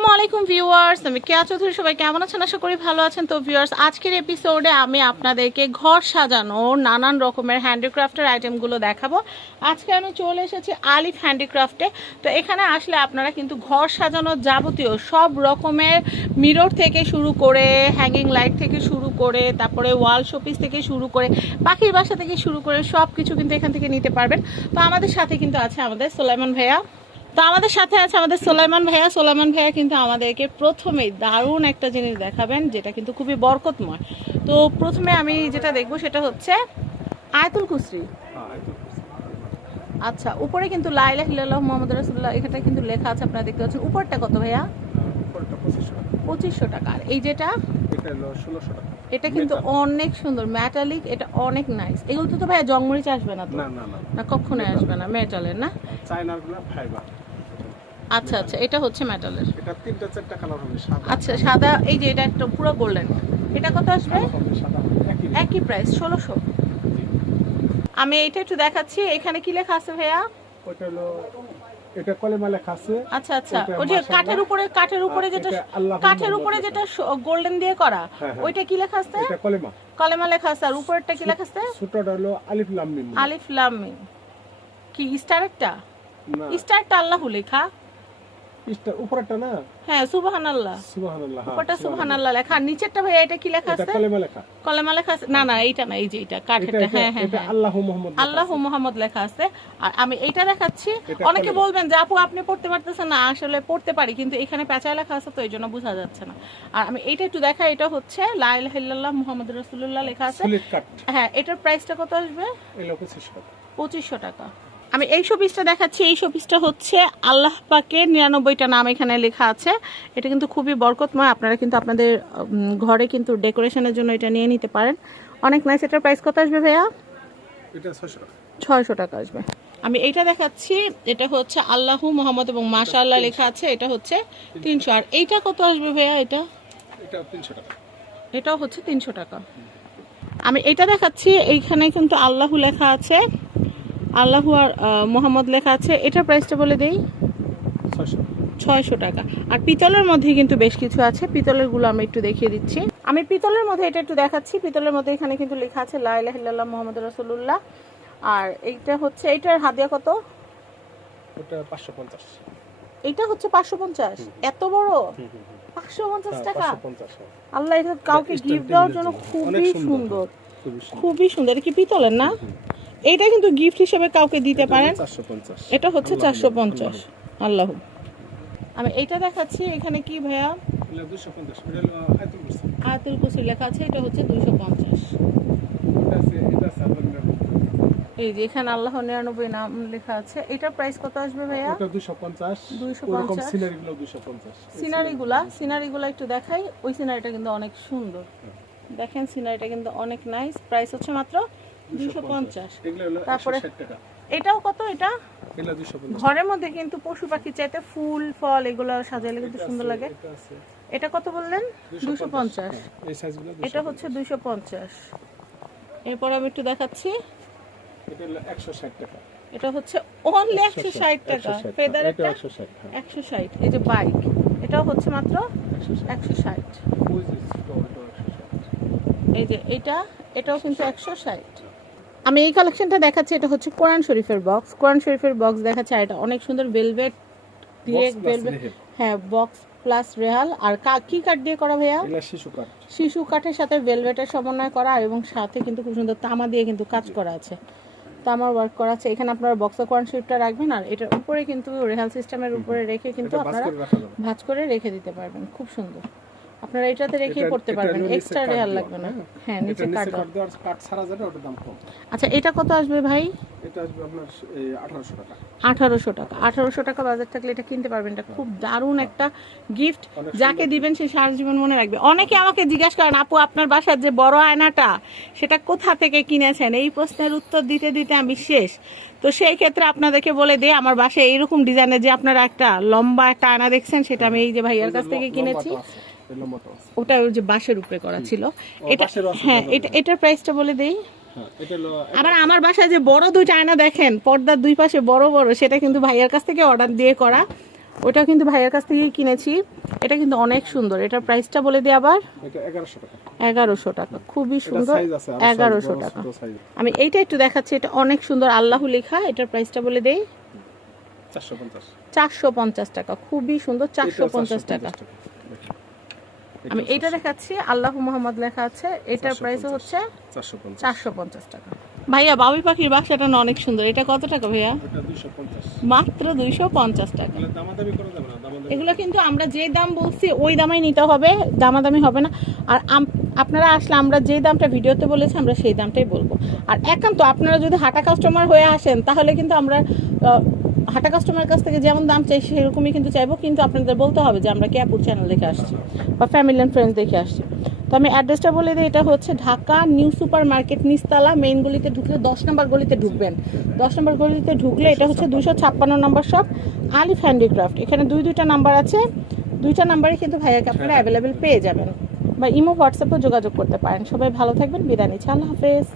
আসসালামু আলাইকুম ভিউয়ার্স, আমি কেয়া চৌধুরী, সবাই কেমন আছেন? আশা করি ভালো আছেন। তো ভিউয়ার্স, আজকের এপিসোডে আমি আপনাদেরকে ঘর সাজানো, নানান রকমের হ্যান্ডিক্রাফটের আইটেমগুলো দেখাবো। আজকে আমি চলে এসেছি আলিফ হ্যান্ডিক্রাফটে তো এখানে আসলে আপনারা কিন্তু ঘর সাজানোর যাবতীয় সব রকমের মিরর থেকে শুরু করে হ্যাঙ্গিং লাইট থেকে শুরু করে, তারপরে ওয়াল শোপিস থেকে শুরু করে, পাখির বাসা থেকে শুরু করে সব কিছু কিন্তু এখান থেকে নিতে পারবেন। তো আমাদের সাথে কিন্তু আছে আমাদের সোলাইমন ভাইয়া। তো আমাদের সাথে আছে আমাদের সোলাইমান ভাইয়া। সোলাইমান ভাইয়া কিন্তু আমাদেরকে প্রথমেই দারুণ একটা জিনিস দেখাবেন যেটা কিন্তু খুবই বরকতময়। তো প্রথমে আমি যেটা দেখব সেটা হচ্ছে আয়তুল কুসরি। আচ্ছা উপরে কিন্তু লাইলা হিল্লাহ মোহাম্মদ রাসুল্লাহ এখানটা কিন্তু লেখা আছে আপনারা দেখতে পাচ্ছেন। উপরটা কত ভাইয়া? পঁচিশশো টাকা। আর এই যেটা এটা কিন্তু অনেক সুন্দর ম্যাটালিক এটা অনেক নাইস এগুলো তো ভাইয়া জংমরিচ আসবে না তো? না না না কখনোই আসবে না মেটালের না? চায়নারগুলা ফাইবার আচ্ছা আচ্ছা এটা হচ্ছে মেটালের এটা তিনটা চারটা কালার হবে সাদা। আচ্ছা সাদা এই যে এটা একটা পুরো গোল্ডেন এটা কত আসবে? একই প্রাইস ষোলোশো। আমি এটা একটু দেখাচ্ছি এখানে কি লেখা আছে ভাইয়া? এটা কলেমা লেখা আছে। আচ্ছা আচ্ছা। ওই যে কাঠের উপরে কাঠের উপরে যেটা কাঠের উপরে যেটা গোল্ডেন দিয়ে করা হ্যাঁ, হ্যাঁ। ওইটা কি লেখা আছে? এটা কলেমা। কলেমা লেখা আছে। আর উপরেরটা কি লেখা আছে? ছোটটা হলো আলিফ লাম মিম। আলিফ লাম মিম। কি স্টার না। স্টারটা আল্লাহ লেখা। ইস্টা উপরটা না? হ্যাঁ সুবহানাল্লাহ। সুবহানাল্লাহ হ্যাঁ, উপরটা সুবহানাল্লাহ। সুবহানাল্লাহ লেখা। নিচেরটা ভাইয়া এটা কি লেখা আছে? কলেমা লেখা। কলেমা লেখা আছে? না না এইটা না এই যে এটা এটা কাঠেরটা হ্যাঁ হ্যাঁ এটা হ্যাঁ। মুহাম্মদ লেখা আল্লাহ লেখা আছে। আর আমি এইটা দেখাচ্ছি। অনেকে বলবেন যে আপু আপনি পড়তে পারতেছেন না। আসলে পড়তে পারি কিন্তু এখানে পেঁচায় লেখা আছে তো এই জন্য বোঝা যাচ্ছে না। আর আমি এইটা একটু দেখা এটা হচ্ছে লাইল হিল্লাল্লাহ মুহাম্মদ রাসূলুল্লাহ লেখা আছে। হ্যাঁ এটার প্রাইসটা কত আসবে? এলো 25 টাকা। পঁচিশশো টাকা। আমি এই শোপিসটা দেখাচ্ছি এই শোপিসটা হচ্ছে আল্লাহ পাকের নিরানব্বইটা নাম এখানে লেখা আছে। এটা কিন্তু খুবই বরকতময় আপনারা কিন্তু আপনাদের ঘরে কিন্তু ডেকোরেশনের জন্য এটা নিয়ে নিতে পারেন। অনেক নাইস এটার প্রাইস কত আসবে ভাইয়া? এটা 600 টাকা। ছয়শো টাকা আসবে। আমি এইটা দেখাচ্ছি এটা হচ্ছে আল্লাহু মোহাম্মদ এবং মাশা আল্লাহ লেখা আছে এটা হচ্ছে তিনশো। আর এইটা কত আসবে ভাইয়া এটা? এটা 300 টাকা। এটাও হচ্ছে তিনশো টাকা। আমি এটা দেখাচ্ছি এইখানে কিন্তু আল্লাহ লেখা আছে। আল্লাহু আর মোহাম্মদ লেখা আছে এটার প্রাইসটা বলে দেই? 600 ছয়শো টাকা। আর পিতলের মধ্যে কিন্তু বেশ কিছু আছে পিতলেরগুলো আমি একটু দেখিয়ে দিচ্ছি। আমি পিতলের মধ্যে এটা একটু দেখাচ্ছি পিতলের মধ্যে এখানে কিন্তু লেখা আছে লাইলা হিল্লাল্লাহ মোহাম্মদ রসুল্লাহ আর এইটা হচ্ছে এইটার হাদিয়া কত? ওটা 550 এইটা হচ্ছে পাঁচশো পঞ্চাশ? এত বড়? পাঁচশো পঞ্চাশ হ্যাঁ, টাকা? 550 হ্যাঁ। আল্লাহ এটা কাউকে গিফট দেওয়ার জন্য খুবই সুন্দর। খুবই সুন্দর। এটা কি পিতলের না? এইটা কিন্তু গিফট হিসেবে কাউকে দিতে পারেন। এটা হচ্ছে চারশো পঞ্চাশ। আল্লাহ। পঞ্চাশ আমি এইটা দেখাচ্ছি এখানে কি ভাইয়া? এটা 250 আয়াতুল কুরসি। আয়াতুল কুসি লেখা আছে এটা হচ্ছে দুইশো পঞ্চাশ। এটা এটা। এই যে এখানে আল্লাহ নিরানব্বই নাম লেখা আছে। এটার প্রাইস কত আসবে ভাইয়া? 250 250 ওরকম সিনারি সিনারিগুলা সিনারিগুলা একটু দেখাই। ওই সিনারিটা কিন্তু অনেক সুন্দর। দেখেন সিনারিটা কিন্তু অনেক নাইস প্রাইস হচ্ছে মাত্র দুইশো পঞ্চাশ। তারপরে এটাও কত এটা? ঘরের মধ্যে কিন্তু পশু পাখি চাইতে ফুল ফল এগুলো সাজাইলে কিন্তু সুন্দর লাগে। এটা কত বললেন? দুশো পঞ্চাশ। হ্যাঁ, এটা হচ্ছে দুইশো পঞ্চাশ। এরপর আমি একটু দেখাচ্ছি। এটা হলো 160 টাকা। এটা হচ্ছে অনলি একশো ষাট টাকা। ফেদার এটা একটা 160 হ্যাঁ। একশো ষাট। এই যে বাইক এটাও হচ্ছে মাত্র একশো ষাট। ওই যে ছোট ওটা 160 এই যে এটা এটাও কিন্তু একশো ষাট। আমি এই কালেকশনটা দেখাচ্ছি এটা হচ্ছে কোরআন শরীফের বক্স কোরআন শরীফের বক্স দেখাচ্ছে আর এটা অনেক সুন্দর ভেলভেট দিয়ে ভেলভেট হ্যাঁ বক্স প্লাস রেহাল আর কা- কাঠ দিয়ে করা ভাইয়া? শিশু কাঠ। শিশু কাঠের সাথে ভেলভেটের সমন্বয় করা এবং সাথে কিন্তু খুব সুন্দর তামা দিয়ে কিন্তু কাজ করা আছে। তামার ওয়ার্ক করা আছে। এখানে আপনারা বক্স কোরআন শরীফটা রাখবেন আর এটার উপরে কিন্তু রেহাল সিস্টেমের উপরে রেখে কিন্তু আপনারা ভাঁজ করে রেখে দিতে পারবেন। খুব সুন্দর। আপনারা এটাতে রেখেই পড়তে পারবেন। এক্সট্রা কাঠ লাগবে না। হ্যাঁ। হ্যাঁ নিচে দেওয়ার কাঠ ছাড়া যেটা ওটার দাম কম। আচ্ছা এটা কত আসবে ভাই? এটা আসবে আপনার 1800 টাকা। আঠারোশো টাকা। আঠারোশো টাকা বাজার থাকলে এটা কিনতে পারবেন। এটা খুব দারুণ একটা গিফট যাকে দিবেন সে সারা জীবন মনে রাখবে। অনেকে আমাকে জিজ্ঞাসা করেন আপু আপনার বাসার যে বড় আয়নাটা সেটা কোথা থেকে কিনেছেন? এই প্রশ্নের উত্তর দিতে দিতে আমি শেষ। তো সেই ক্ষেত্রে আপনাদেরকে বলে দিই আমার বাসায় এইরকম ডিজাইনের যে আপনারা একটা লম্বা একটা আয়না দেখছেন সেটা আমি এই যে ভাইয়ার কাছ থেকে কিনেছি। ওটা ওই যে বাঁশের উপরে করা ছিল। এটা হ্যাঁ এটা এটার প্রাইসটা বলে দেই। হ্যাঁ, আবার আমার বাসায় যে বড় দুইটা আয়না দেখেন পর্দার দুই পাশে বড় বড় সেটা কিন্তু ভাইয়ার কাছ থেকে অর্ডার দিয়ে করা। ওটা কিন্তু ভাইয়ার কাছ থেকেই কিনেছি। এটা কিন্তু অনেক সুন্দর। এটার প্রাইসটা বলে দিই আবার। এগারোশো টাকা। খুবই সুন্দর। এগারোশো টাকা। আমি এইটা একটু দেখাচ্ছি। এটা অনেক সুন্দর আল্লাহ লেখা। এটার প্রাইসটা বলে দেই। চারশো পঞ্চাশ। টাকা। খুবই সুন্দর চারশো পঞ্চাশ টাকা। আমি এইটা দেখাচ্ছি আল্লাহ মোহাম্মদ লেখা আছে এটার প্রাইস হচ্ছে চারশো পঞ্চাশ। টাকা। ভাইয়া বাবুই পাখির বাসাটা না অনেক সুন্দর এটা কত টাকা ভাইয়া? মাত্র দুইশো পঞ্চাশ টাকা। এগুলো কিন্তু আমরা যে দাম বলছি ওই দামেই নিতে হবে দামাদামি হবে না। আর আপনারা আসলে আমরা যে দামটা ভিডিওতে বলেছি আমরা সেই দামটাই বলব। আর একান্ত আপনারা যদি হাটা কাস্টমার হয়ে আসেন তাহলে কিন্তু আমরা হাটা কাস্টমার কাছ থেকে যেমন দাম চাই সেরকমই কিন্তু চাইব, কিন্তু আপনাদের বলতে হবে যে আমরা ক্যাপুর চ্যানেল দেখে আসছি বা ফ্যামিলি অ্যান্ড ফ্রেন্ডস দেখে আসছি। তো আমি অ্যাড্রেসটা বলে দিই, এটা হচ্ছে ঢাকা নিউ সুপার মার্কেট নিস্তালা মেইন গলিতে ঢুকলে দশ নম্বর গলিতে ঢুকবেন। দশ নম্বর গলিতে ঢুকলে এটা হচ্ছে দুশো ছাপ্পান্ন নম্বর শপ আলিফ হ্যান্ডিক্রাফট এখানে দুই দুইটা নাম্বার আছে, দুইটা নাম্বারে কিন্তু ভাইয়াকে আপনারা অ্যাভেলেবেল পেয়ে যাবেন। বা ইমো হোয়াটসঅ্যাপেও যোগাযোগ করতে পারেন। সবাই ভালো থাকবেন, বিদায় নিচ্ছি। আল্লাহ হাফেজ।